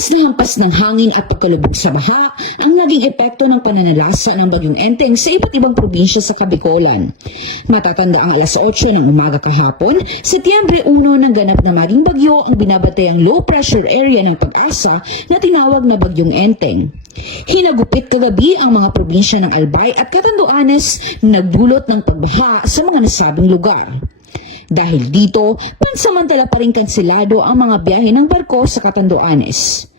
Hampas na hampas ng hangin at pagkalubog sa baha ang naging epekto ng pananalasa ng bagyong Enteng sa iba't ibang probinsya sa Kabikolan. Matatanda ang alas 8 ng umaga kahapon, Setyembre 1 nang ganap na maging bagyo ang binabatayang low pressure area ng pag-asa na tinawag na bagyong Enteng. Hinagupit kagabi ang mga probinsya ng Albay at Catanduanes na nagdulot ng pagbaha sa mga nasabing lugar. Dahil dito, pansamantala pa rin kansilado ang mga biyahe ng barko sa Catanduanes.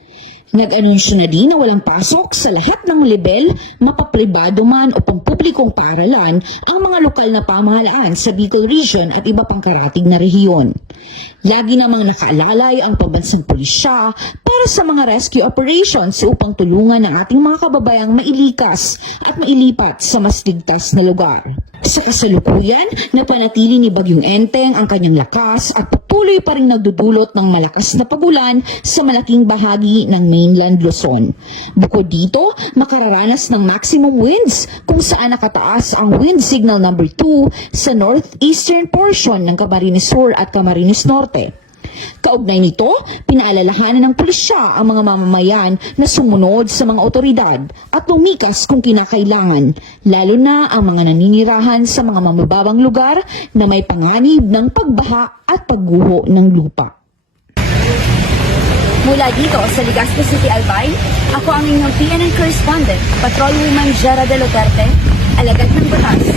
Nag-anunsyo na din na walang pasok sa lahat ng level, mapapribado man o pampublikong paaralan, ang mga lokal na pamahalaan sa Bicol Region at iba pang karatig na rehiyon. Lagi namang nakaalalay ang pambansang pulisya para sa mga rescue operations upang tulungan ang ating mga kababayang mailikas at mailipat sa mas ligtas na lugar. Sa kasalukuyan, napanatili ni Bagyong Enteng ang kanyang lakas at patuloy pa rin nagdudulot ng malakas na pagulan sa malaking bahagi ng mainland Luzon. Bukod dito, makararanas ng maximum winds kung saan nakataas ang wind signal number 2 sa northeastern portion ng Camarines Sur at Camarines Norte. Kaugnay nito, pinaalalahanan ng pulisya ang mga mamamayan na sumunod sa mga otoridad at lumikas kung kinakailangan, lalo na ang mga naninirahan sa mga mamababang lugar na may panganib ng pagbaha at pagguho ng lupa. Mula dito sa Legazpi City, Albay, ako ang inyong PNN correspondent, Patrolwoman Jera de Luterte, alagad ng batas,